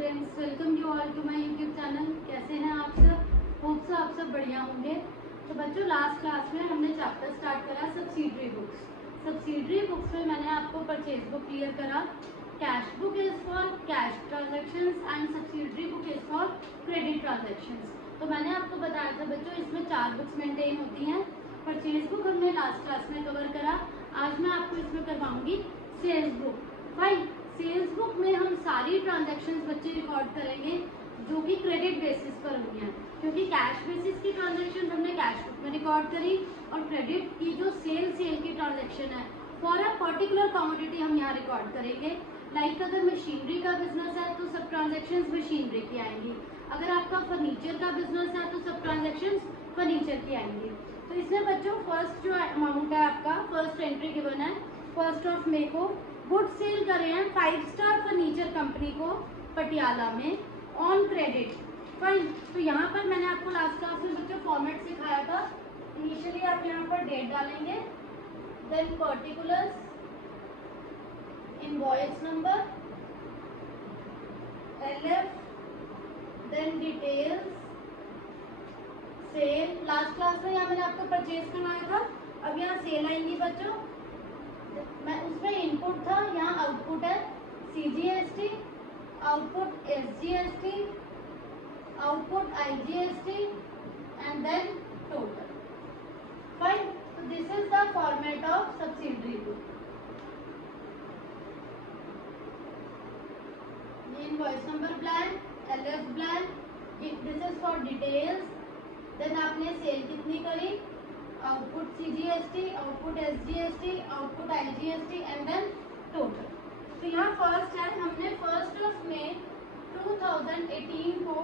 Students, welcome you all to my YouTube channel. कैसे हैं आप सब? होप सो आप सब बढ़िया होंगे। तो बच्चों, लास्ट क्लास में हमने चैप्टर स्टार्ट करा सब्सिडरी बुक्स। सब्सिडरी बुक्स में मैंने आपको परचेज बुक क्लियर करा। Cash book is for cash transactions and subsidiary book is for credit transactions. तो मैंने आपको बताया था बच्चों, इसमें 4 बुक्स मेंटेन होती हैं। परचेज बुक हमने लास्ट क्लास में कवर करा। आज मैं आपको इसमें करवाऊंगी sales book. Fine. Sales book में हम सारी ट्रांजैक्शंस बच्चे रिकॉर्ड करेंगे जो कि क्रेडिट बेसिस पर होंगी हैं, क्योंकि कैश बेसिस की ट्रांजैक्शन हमने कैश बुक में रिकॉर्ड करी और क्रेडिट की जो सेल की ट्रांजैक्शन है फॉर अ पर्टिकुलर कमोडिटी हम यहाँ रिकॉर्ड करेंगे। लाइक अगर मशीनरी का बिजनेस है तो सब ट्रांजैक्शंस मशीनरी की आएंगी। अगर आपका फर्नीचर का बिजनेस है तो सब ट्रांजैक्शंस फर्नीचर की आएंगी। तो इसमें बच्चों फर्स्ट जो अमाउंट है आपका, फर्स्ट एंट्री गिवन है 1 मई को गुड सेल करे हैं 5 स्टार फर्नीचर कंपनी को पटियाला में ऑन क्रेडिट। फाइन। तो यहाँ पर मैंने आपको लास्ट क्लास में बच्चों फॉर्मेट सिखाया था। इनिशियली आप यहाँ पर डेट डालेंगे, then particulars, invoice number, LF, then details, sale. Last class में यहाँ मैंने आपको परचेज करवाया था, अब यहाँ सेल आएंगी बच्चों। मैं उसमें इनपुट था, यहाँ आउटपुट है CGST, output SGST, output IGST and then total. Fine. तो this is the format of subsidiary book. Invoice number blank, LF blank, this is for details. Then आपने सेल कितनी करी, output CGST, output SGST, output IGST and then total. तो यहाँ first है, हमने 1 मई 2018 को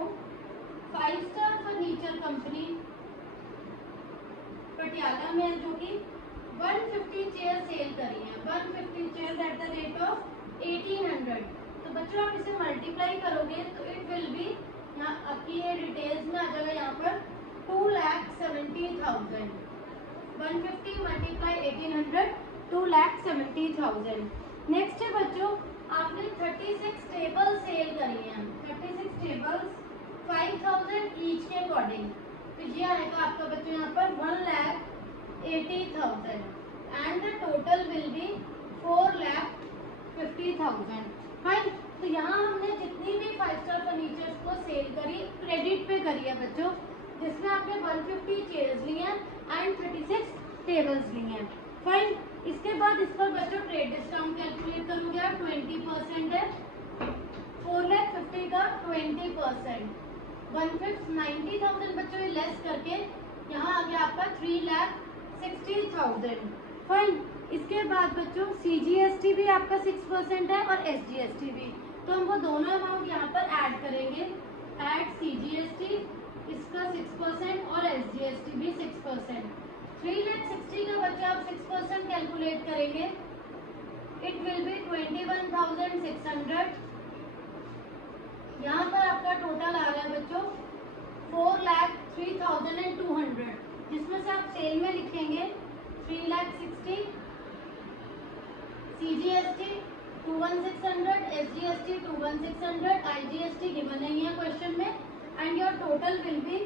5 star furniture company Patiala में जो कि 150 चेयर सेल करी है, 150 chair eight the rate of 1800। तो बच्चों आप इसे मल्टीप्लाई करोगे तो इट विल बी, यहाँ आपकी ये डिटेल्स में आ जाएगा यहाँ पर 2,70,000। 150 मल्टीप्लाई 1800, 2,70,000। नेक्स्ट है बच्चों, आपने 36 टेबल सेल करी हैं, 36 टेबल्स 5,000 ईच के अकॉर्डिंग। तो ये आएगा आपका बच्चों यहाँ पर 1,80,000 and the total will be 4,50,000। Fine. तो यहाँ हमने जितनी भी 5 स्टार फर्नीचर्स को सेल करी क्रेडिट पे करी है बच्चों, जिसमें आपने 150 चेयर्स ली हैं एंड 36 टेबल्स ली हैं। फाइन। इसके बाद इस पर बच्चों ट्रेड डिस्काउंट कैलकुलेट करोगे आप, 20% है, 4,50,000 का 20%, 1,90,000 बच्चों ये लेस करके यहाँ आ गया आपका 3,60,000। फाइन। इसके बाद बच्चों CGST भी आपका 6% है और SGST भी, तो हम वो दोनों अमाउंट यहाँ पर ऐड करेंगे। ऐड CGST, इसका 6% और SGST भी 6%। 3,60,000 का बच्चा आप 6% कैलकुलेट करेंगे, इट विल बी 21,600। यहाँ पर आपका टोटल आ रहा है बच्चों 4,03,200, जिसमें से आप सेल में लिखेंगे 3,60,000, CGST 21,600, SGST 21,600, IGST गिवन नहीं है क्वेश्चन में, and your total will be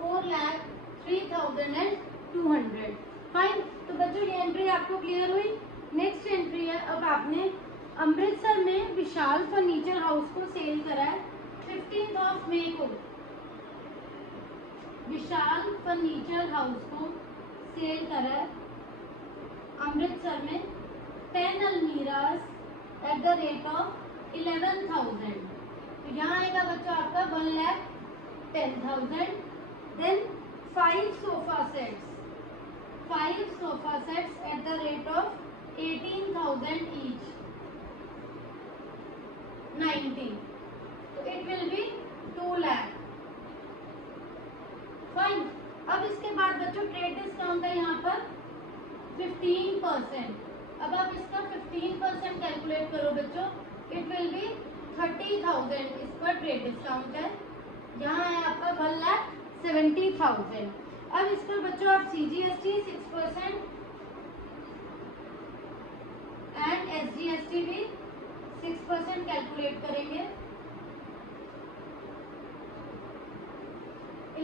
4,03,200। Fine. तो बच्चों ये एंट्री आपको क्लियर हुई। नेक्स्ट एंट्री है, अब आपने अमृतसर में विशाल फर्नीचर हाउस को सेल करा है 15 मई को। विशाल फर्नीचर हाउस को सेल करा है अमृतसर में 10 almirahs at the rate of 11,000। तो यहाँ आएगा बच्चों आपका 1,10,000। Then 5 sofa sets at the rate of 18,000 each, 90, तो it will be 2 lakh. Fine. अब इसके बाद बच्चों ट्रेड डिस्काउंट है यहाँ पर 15%। अब आप इसका 15% कैलकुलेट करो बच्चों, इट विल बी 30,000। इस पर ट्रेड डिस्काउंट है, यहाँ है आपका 1,70,000। अब इस पर बच्चों आप CGST 6% एंड SGST भी 6% कैलकुलेट करेंगे,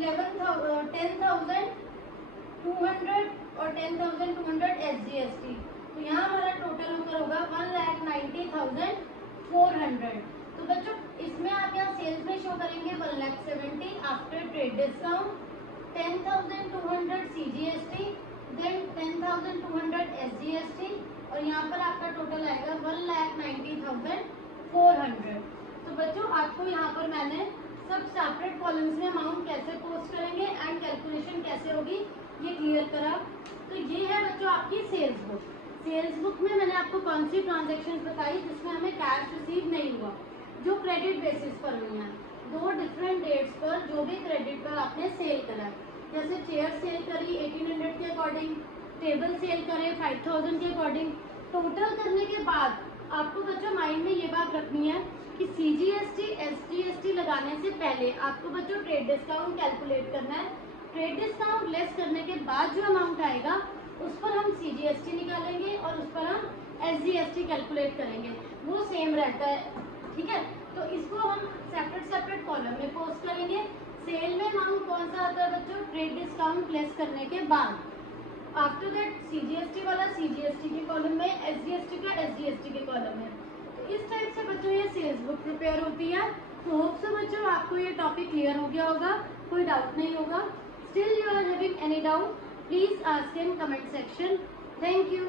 10,200 और 10,200 SGST। तो यहाँ हमारा टोटल होकर होगा 1,90,400। तो बच्चों इसमें आप यहाँ सेल्स में शो करेंगे 1,70,000 after trade discount, 10,200 CGST, then 10,200 SGST और यहाँ पर आपका टोटल आएगा 1,90,400। तो बच्चों आपको यहाँ पर मैंने सब सेपरेट कॉलम्स में अमाउंट कैसे पोस्ट करेंगे एंड कैलकुलेशन कैसे होगी ये क्लियर करा। तो ये है बच्चों आपकी सेल्स बुक। सेल्स बुक में मैंने आपको कौन सी ट्रांजेक्शन बताई जिसमें हमें कैश रिसीव नहीं हुआ, जो क्रेडिट बेसिस पर हुई हैं। 2 डिफरेंट डेट्स पर जो भी क्रेडिट पर आपने सेल करा, जैसे चेयर सेल करी 1800 के अकॉर्डिंग, टेबल सेल करे 5000 के अकॉर्डिंग। टोटल करने के बाद आपको बच्चों माइंड में ये बात रखनी है कि CGST SGST लगाने से पहले आपको बच्चों ट्रेड डिस्काउंट कैलकुलेट करना है। ट्रेड डिस्काउंट लेस करने के बाद जो अमाउंट आएगा उस पर हम CGST निकालेंगे और उस पर हम SGST कैलकुलेट करेंगे, वो सेम रहता है। ठीक है, तो इसको हम सेपरेट कॉलम में पोस्ट करेंगे। सेल में अमाउंट कौन सा आता है बच्चों, ट्रेड डिस्काउंट लेस करने के बाद। आफ्टर दैट CGST वाला CGST के कॉलम में, SGST का SGST के कॉलम में। तो इस टाइप से बच्चों ये सेल्स बुक प्रिपेयर होती है। तो होप से बच्चों आपको ये टॉपिक क्लियर हो गया होगा, कोई डाउट नहीं होगा। Still you are having any doubt, please ask in comment section. Thank you.